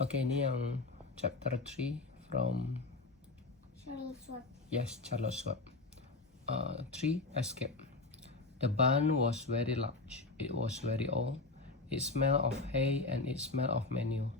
Okay, ni yang chapter 3 from Charles Schwab. Yes, Charles Schwab. 3. Escape. The barn was very large. It was very old. It smelled of hay and it smelled of manure.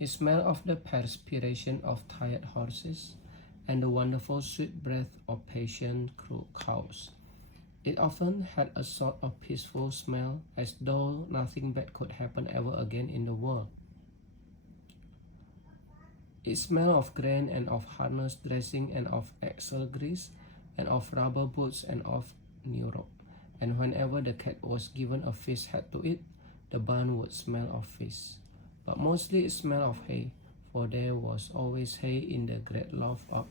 It smelled of the perspiration of tired horses and the wonderful sweet breath of patient cows. It often had a sort of peaceful smell, as though nothing bad could happen ever again in the world. It smelled of grain and of harness dressing and of axle grease and of rubber boots and of new rope. And whenever the cat was given a fish head to eat, the barn would smell of fish. But mostly it smelled of hay, for there was always hay in the great loft up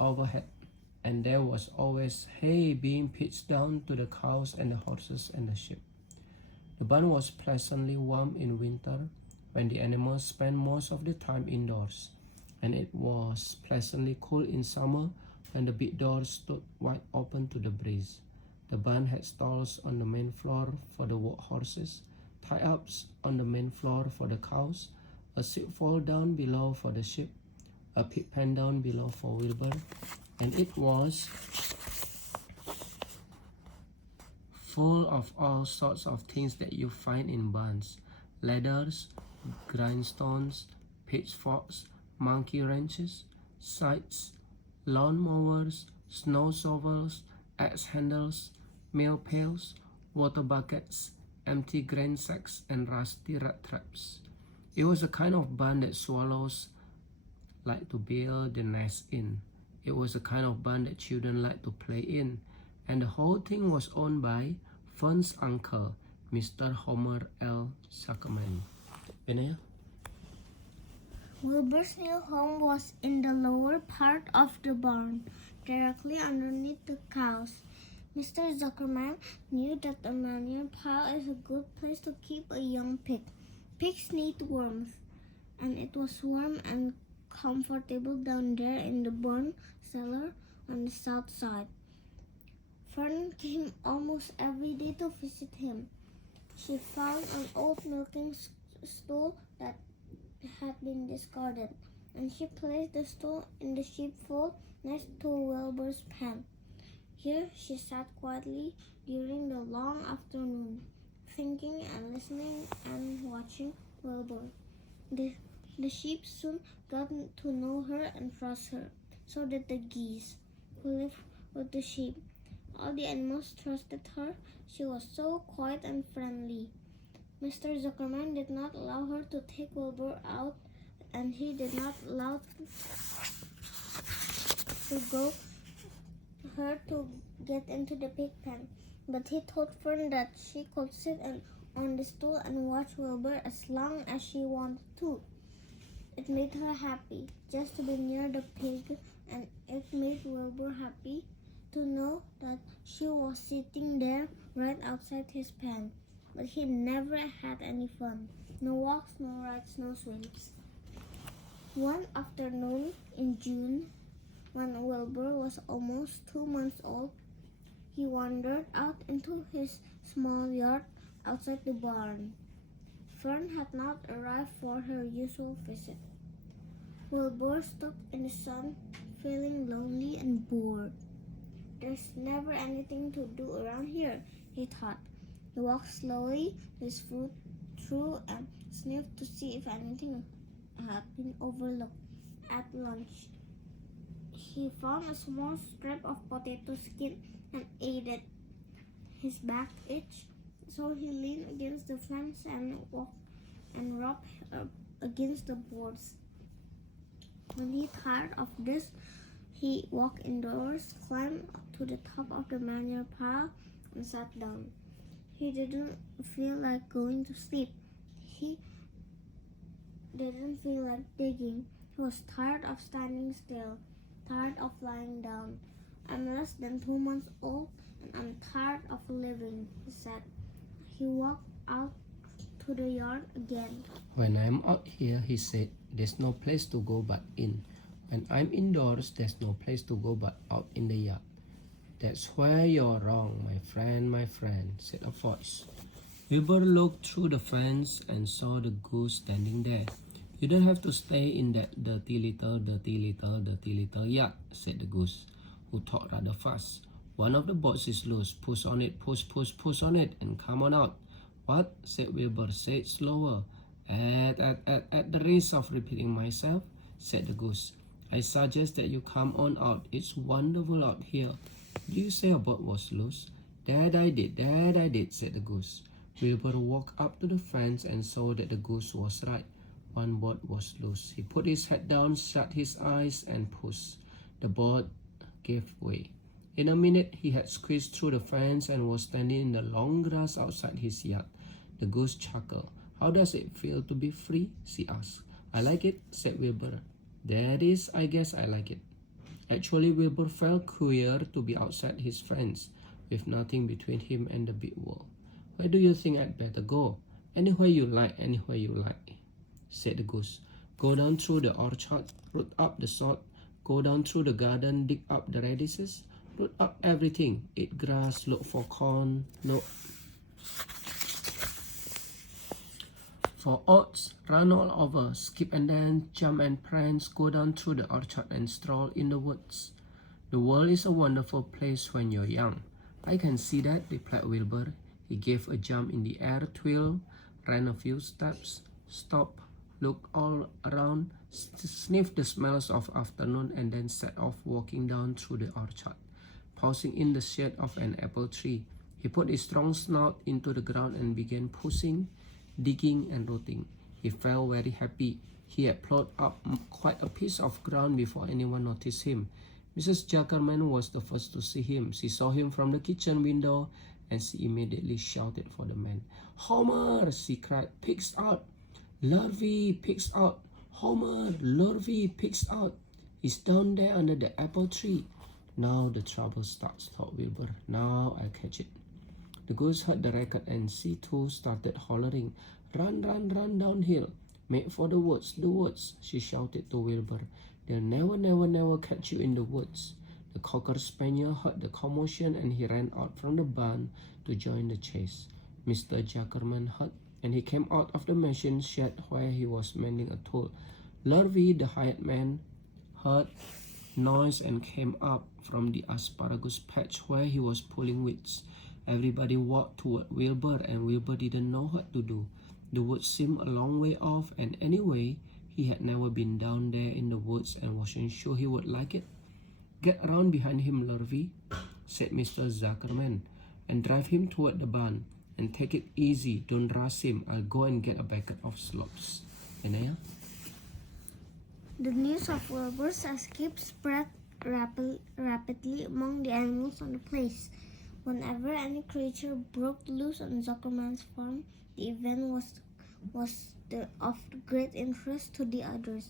overhead, and there was always hay being pitched down to the cows and the horses and the sheep. The barn was pleasantly warm in winter, when the animals spent most of the time indoors, and it was pleasantly cool in summer when the big doors stood wide open to the breeze. The barn had stalls on the main floor for the horses, tie-ups on the main floor for the cows, a sheepfold down below for the sheep, a pig pen down below for Wilbur, and it was full of all sorts of things that you find in barns: ladders, grindstones, pitchforks, monkey wrenches, scythes, lawn mowers, snow shovels, axe handles, milk pails, water buckets, empty grain sacks, and rusty rat traps. It was a kind of barn that swallows like to build the nest in. It was a kind of barn that children like to play in, and the whole thing was owned by Fern's uncle, Mr. Homer L. Zuckerman. Vinaya? Wilbur's new home was in the lower part of the barn, directly underneath the cows. Mr. Zuckerman knew that the manure pile is a good place to keep a young pig. Pigs need warmth, and it was warm and comfortable down there in the barn cellar on the south side. Fern came almost every day to visit him. She found an old milking stool that had been discarded, and she placed the stool in the sheepfold next to Wilbur's pen. Here she sat quietly during the long afternoon, thinking and listening and watching Wilbur. The sheep soon got to know her and trust her. So did the geese, who lived with the sheep. All the animals trusted her. She was so quiet and friendly. Mr. Zuckerman did not allow her to take Wilbur out, and he did not allow her to get into the pig pen. But he told Fern that she could sit on the stool and watch Wilbur as long as she wanted to. It made her happy just to be near the pig, and it made Wilbur happy to know that she was sitting there right outside his pen. But he never had any fun. No walks, no rides, no swims. One afternoon in June, when Wilbur was almost 2 months old, he wandered out into his small yard outside the barn. Fern had not arrived for her usual visit. Wilbur stood in the sun, feeling lonely and bored. There's never anything to do around here, he thought. He walked slowly his foot through and sniffed to see if anything had been overlooked. At lunch, he found a small scrap of potato skin and ate it. His back itched, so he leaned against the fence and rubbed against the boards. When he tired of this, he walked indoors, climbed to the top of the manure pile, and sat down. He didn't feel like going to sleep. He didn't feel like digging. He was tired of standing still, tired of lying down. I'm less than 2 months old, and I'm tired of living, he said. He walked out to the yard again. When I'm out here, he said, there's no place to go but in. When I'm indoors, there's no place to go but out in the yard. That's where you're wrong, my friend, said a voice. Wilbur looked through the fence and saw the goose standing there. You don't have to stay in that dirty little yard, said the goose, who talked rather fast. One of the boats is loose. Push on it, push on it, and come on out. What? Said Wilbur. Say it slower. At the risk of repeating myself, said the goose, I suggest that you come on out. It's wonderful out here. Did you say a boat was loose? That I did, said the goose. Wilbur walked up to the fence and saw that the goose was right. One boat was loose. He put his head down, shut his eyes, and pushed. The boat gave way. In a minute, he had squeezed through the fence and was standing in the long grass outside his yard. The goose chuckled. How does it feel to be free? She asked. I like it, said Wilbur. That is, I guess I like it. Actually, Wilbur felt queer to be outside his fence, with nothing between him and the big world. Where do you think I'd better go? Anywhere you like, said the goose. Go down through the orchard, root up the sod, go down through the garden, dig up the radishes, root up everything, eat grass, look for corn, no. For oats, run all over, skip and dance, jump and prance, go down through the orchard and stroll in the woods. The world is a wonderful place when you're young. I can see that, replied Wilbur. He gave a jump in the air, twirled, ran a few steps, stopped, looked all around, sniffed the smells of afternoon, and then set off walking down through the orchard. Pausing in the shade of an apple tree, he put his strong snout into the ground and began pushing, digging and rooting. He felt very happy. He had plowed up quite a piece of ground before anyone noticed him. Mrs. Zuckerman was the first to see him. She saw him from the kitchen window and she immediately shouted for the man. Homer, she cried, pigs out. Lurvy, pigs out. Homer, Lurvy, pigs out. He's down there under the apple tree. Now the trouble starts, thought Wilbur. Now I'll catch it. The goose heard the racket and she too started hollering. Run, run, run downhill. Make for the woods, she shouted to Wilbur. They'll never catch you in the woods. The cocker spaniel heard the commotion and he ran out from the barn to join the chase. Mr. Zuckerman heard and he came out of the machine shed where he was mending a tool. Lurvy, the hired man, heard noise and came up from the asparagus patch where he was pulling weeds. Everybody walked toward Wilbur and Wilbur didn't know what to do. The woods seemed a long way off and anyway, he had never been down there in the woods and wasn't sure he would like it. Get around behind him, Lurvy, said Mr. Zuckerman, and drive him toward the barn. And take it easy, don't rush him. I'll go and get a bucket of slops. Anaya? The news of Wilbur's escape spread rapidly among the animals on the place. Whenever any creature broke loose on Zuckerman's farm, the event was of great interest to the others.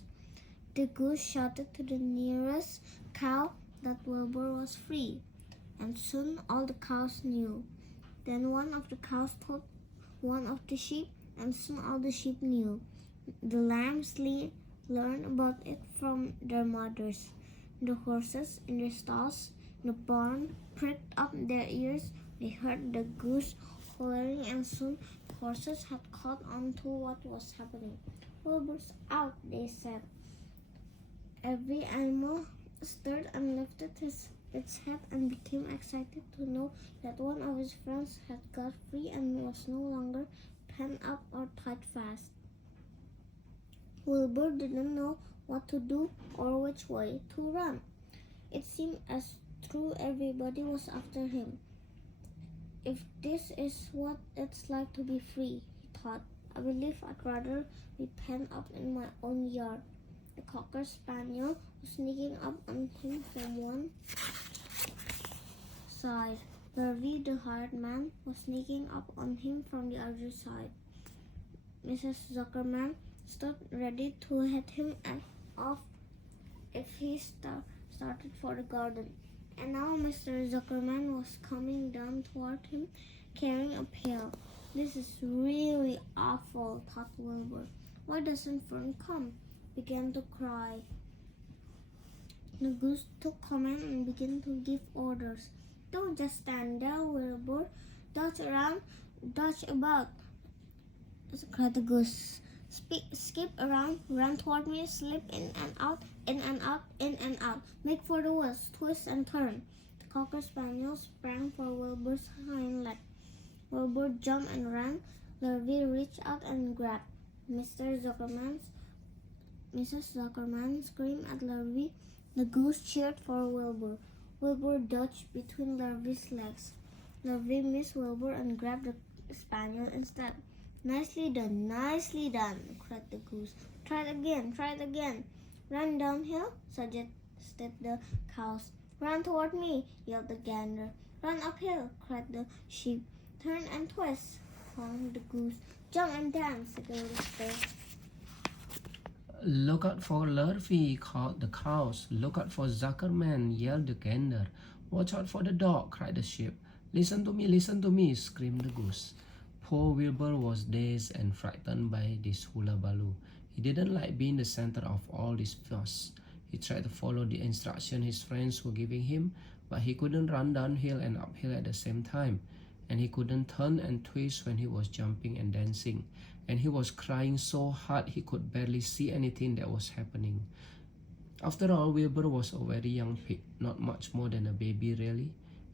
The goose shouted to the nearest cow that Wilbur was free, and soon all the cows knew. Then one of the cows told one of the sheep, and soon all the sheep knew. The lambs learned about it from their mothers. The horses in their stalls in the barn pricked up their ears. They heard the goose hollering, and soon the horses had caught on to what was happening. Wilbur's out, they said. Every animal stirred and lifted its head and became excited to know that one of his friends had got free and was no longer penned up or tied fast. Wilbur didn't know what to do or which way to run. It seemed as though everybody was after him. If this is what it's like to be free, he thought, I believe I'd rather be penned up in my own yard. The cocker spaniel was sneaking up on him from one side. Lurvy, the hired man, was sneaking up on him from the other side. Mrs. Zuckerman stood ready to head him off if he started for the garden. And now Mr. Zuckerman was coming down toward him, carrying a pail. This is really awful, thought Wilbur. Why doesn't Fern come? Began to cry. The goose took command and began to give orders. Don't just stand there, Wilbur. Dodge around, dodge about, cried the goose. skip around, run toward me, slip in and out, in and out, in and out. Make for the woods, twist and turn. The Cocker Spaniel sprang for Wilbur's hind leg. Wilbur jumped and ran. Lurvy reached out and grabbed. Mrs. Zuckerman screamed at Lurvy. The goose cheered for Wilbur. Wilbur dodged between Lurvy's legs. Lurvy missed Wilbur and grabbed the spaniel instead. Nicely done, cried the goose. Try it again. Run downhill, suggested the cows. Run toward me, yelled the gander. Run uphill, cried the sheep. Turn and twist, honked the goose. Jump and dance, said the rooster. Look out for Lurvy, called the cows. Look out for Zuckerman, yelled the gander. Watch out for the dog, cried the sheep. Listen to me, screamed the goose. Poor Wilbur was dazed and frightened by this hullabaloo. He didn't like being the center of all this fuss. He tried to follow the instruction his friends were giving him, but he couldn't run downhill and uphill at the same time. And he couldn't turn and twist when he was jumping and dancing. And he was crying so hard he could barely see anything that was happening. After all, Wilbur was a very young pig, not much more than a baby really.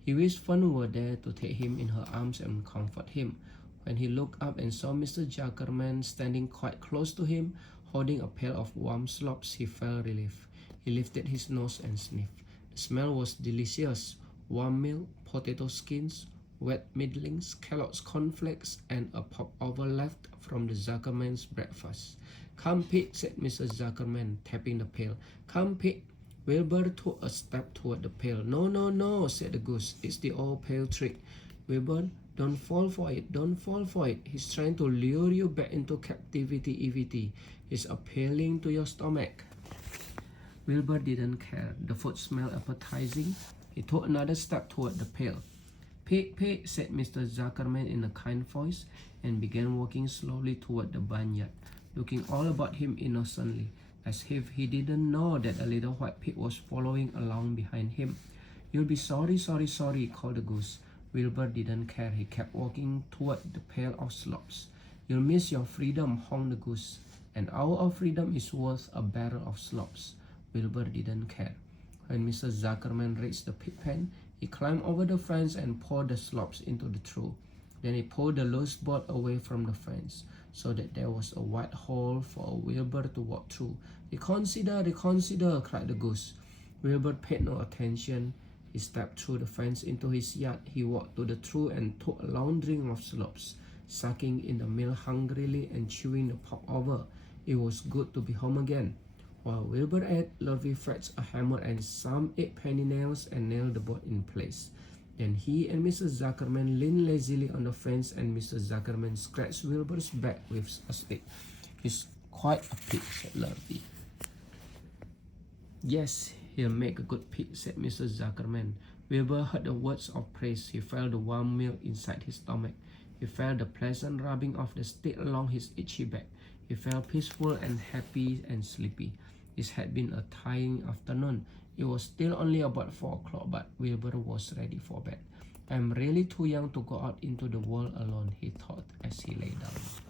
He wished Fern were there to take him in her arms and comfort him. When he looked up and saw Mr. Zuckerman standing quite close to him, holding a pail of warm slops, he felt relief. He lifted his nose and sniffed. The smell was delicious. Warm milk, potato skins, wet middlings, Kellogg's cornflakes, and a popover left from the Zuckerman's breakfast. Come, Pete, said Mr. Zuckerman, tapping the pail. Come, Pete. Wilbur took a step toward the pail. No, said the goose. It's the old pail trick. Wilbur, don't fall for it. He's trying to lure you back into captivity, EVT. He's appealing to your stomach. Wilbur didn't care. The food smelled appetizing. He took another step toward the pail. Pig, said Mr. Zuckerman in a kind voice, and began walking slowly toward the barnyard, looking all about him innocently, as if he didn't know that a little white pig was following along behind him. You'll be sorry, called the goose. Wilbur didn't care. He kept walking toward the pail of slops. You'll miss your freedom, honked the goose. An hour of freedom is worth a barrel of slops. Wilbur didn't care. When Mr. Zuckerman reached the pig pen, he climbed over the fence and poured the slops into the trough. Then he pulled the loose board away from the fence, so that there was a wide hole for Wilbur to walk through. Reconsider, cried the goose. Wilbur paid no attention. He stepped through the fence into his yard. He walked to the trough and took a long drink of slops, sucking in the milk hungrily and chewing the popover. It was good to be home again. While Wilbur ate, Lurvy fetched a hammer and some 8 penny nails and nailed the board in place. Then he and Mr. Zuckerman leaned lazily on the fence, and Mr. Zuckerman scratched Wilbur's back with a stick. He's quite a pig, said Lurvy. Yes, he'll make a good pig, said Mr. Zuckerman. Wilbur heard the words of praise. He felt the warm milk inside his stomach. He felt the pleasant rubbing of the stick along his itchy back. He felt peaceful and happy and sleepy. It had been a tiring afternoon. It was still only about 4 o'clock, but Wilbur was ready for bed. I'm really too young to go out into the world alone, he thought as he lay down.